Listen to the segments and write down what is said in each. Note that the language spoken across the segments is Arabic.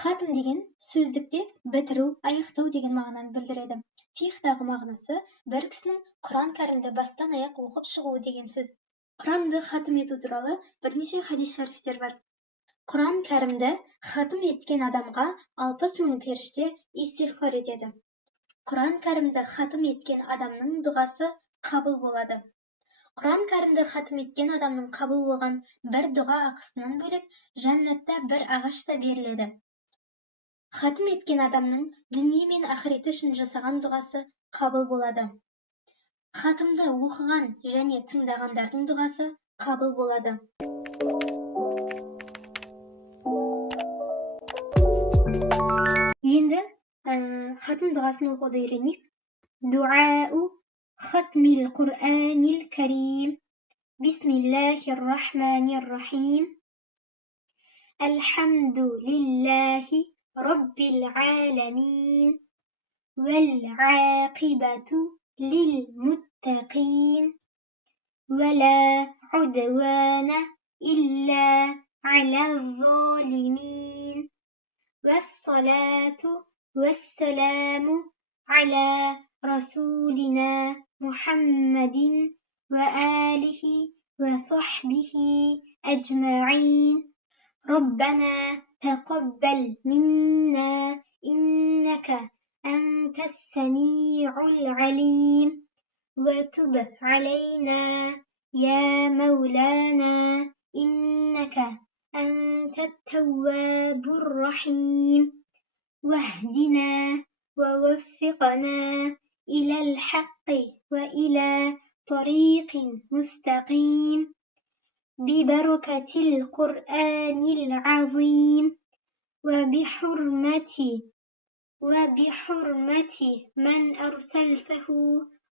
Хатым деген сөздікте бітіру, аяқтау деген мағынаны білдіреді. Фихтағы мағынасы бір кісінің Құран кәрімді бастан аяқ оқып шығуы деген сөз. Құранды хатым ету туралы бірнеше хадис шарифтер бар. Құран кәрімді хатым еткен адамға 60 мың періште истиғфар етеді. Құран кәрімді хатым еткен адамның дұғасы қабыл болады. Құран кәрімді хатым еткен адамның қабыл болған бір дұға ақысынан бөлек жәннатта бір ағаш та беріледі. Хатым еткен адамның дүние мен ақыреті үшін жасаған дұғасы қабыл болады. Хатымды оқыған және тыңдағандардың дұғасы қабыл болады. Енді хатым дұғасын оқуды үйренейік. Дуау хатмил Құр'анил Карим. Бисмиллахир-рахманир-рахим. Алхамдулиллахи Rabbil alamin. والعاقبة للمتقين ولا عدوان إلا على الظالمين والصلاة والسلام على رسولنا محمد وآله وصحبه أجمعين. ربنا تقبل منا إنك أنت السميع العليم وتب علينا يا مولانا إنك أنت التواب الرحيم. واهدنا ووفقنا إلى الحق وإلى طريق مستقيم ببركة القرآن العظيم وبحرمة من أرسلته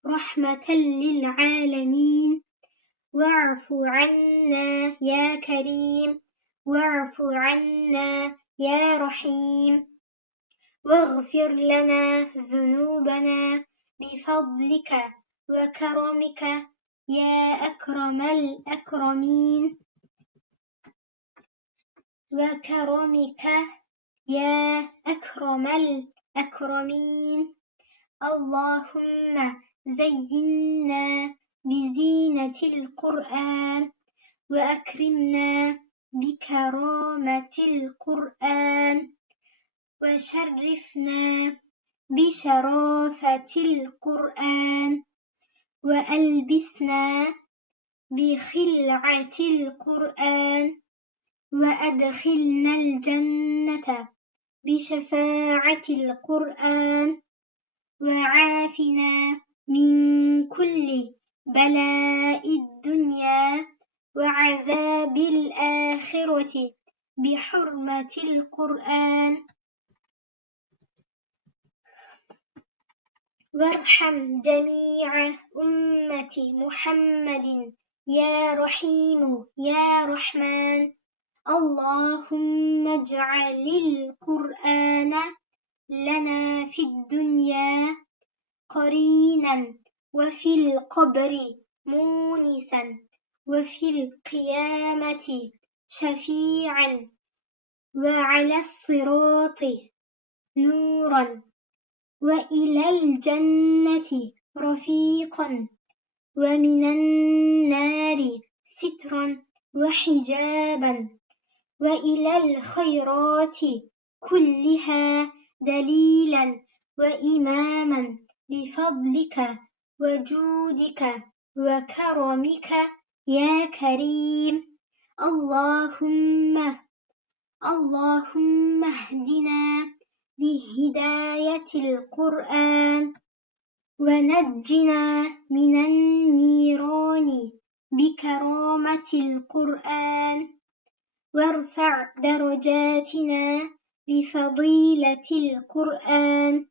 رحمة للعالمين. واعف عنا يا كريم واعف عنا يا رحيم واغفر لنا ذنوبنا بفضلك وكرمك يا أكرم الأكرمين وكرمك يا أكرم الأكرمين. اللهم زينا بزينة القرآن وأكرمنا بكرامة القرآن وشرفنا بشرافة القرآن وألبسنا بخلعة القرآن وأدخلنا الجنة بشفاعة القرآن وعافنا من كل بلاء الدنيا وعذاب الآخرة بحرمة القرآن. وارحم جميع أمة محمد يا رحيم يا رحمن. اللهم اجعل القرآن لنا في الدنيا قرينا وفي القبر مونسا وفي القيامة شفيعا وعلى الصراط نورا وإلى الجنة رفيقا ومن النار سترا وحجابا وإلى الخيرات كلها دليلا وإماما بفضلك وجودك وكرمك يا كريم. اللهم اهدنا بهداية القرآن ونجنا من النيران بكرامة القرآن وارفع درجاتنا بفضيلة القرآن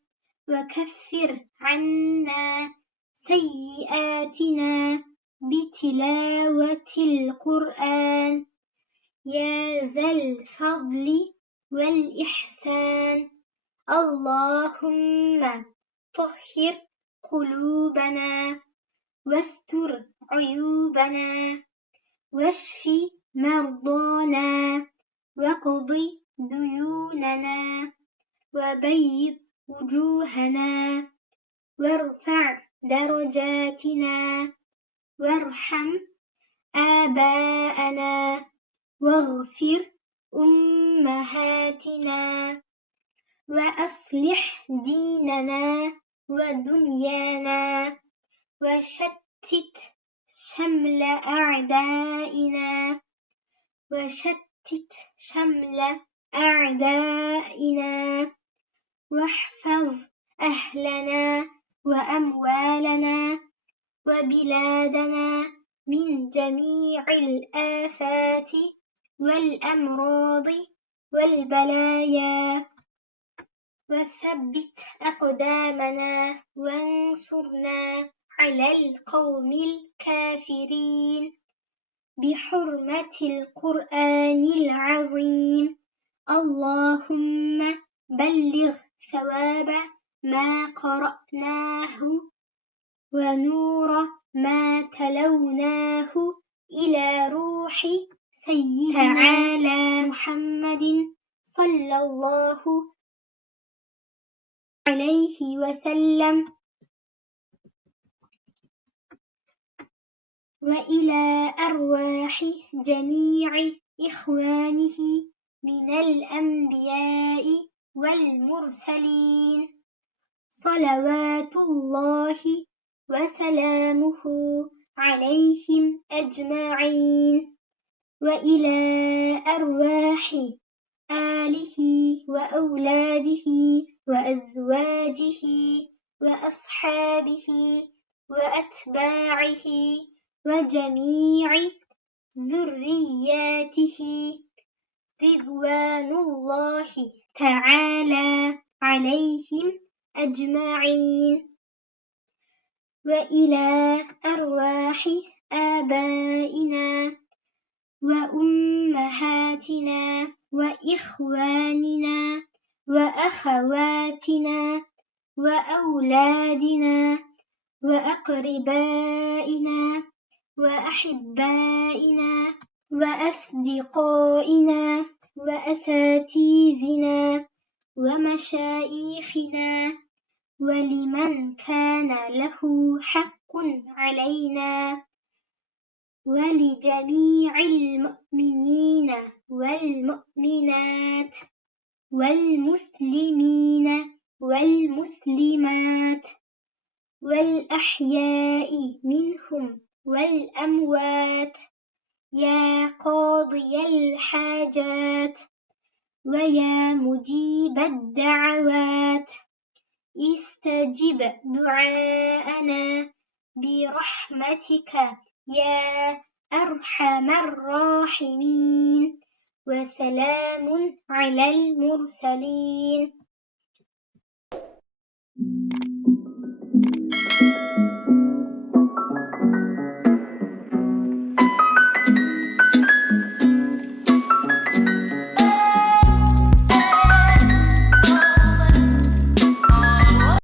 وكفر عنا سيئاتنا بتلاوة القرآن يا ذا الفضل والإحسان. اللهم طهر قلوبنا واستر عيوبنا واشف مرضانا واقض ديوننا وبيض وجوهنا وارفع درجاتنا وارحم آباءنا واغفر أمهاتنا وأصلح ديننا ودنيانا وشتت شمل أعدائنا واحفظ أهلنا وأموالنا وبلادنا من جميع الآفات والأمراض والبلايا وثبت أقدامنا وانصرنا على القوم الكافرين بحرمة القرآن العظيم. اللهم بلغ ثواب ما قرأناه ونور ما تلوناه إلى روح سيدنا تعالى محمد صلى الله عليه وسلم وإلى أرواح جميع إخوانه من الأنبياء والمرسلين صلوات الله وسلامه عليهم أجمعين وإلى أرواح آله وأولاده وأزواجه وأصحابه وأتباعه وجميع ذرياته رضوان الله تعالى عليهم أجمعين وإلى أرواح آبائنا وأمهاتنا وإخواننا وأخواتنا وأولادنا وأقربائنا وأحبائنا وأصدقائنا وأساتذتنا ومشايخنا ولمن كان له حق علينا ولجميع المؤمنين والمؤمنات والمسلمين والمسلمات والأحياء منهم والأموات يا قاضي الحاجات ويا مجيب الدعوات استجب دعاءنا برحمتك يا أرحم الراحمين وسلام على المرسلين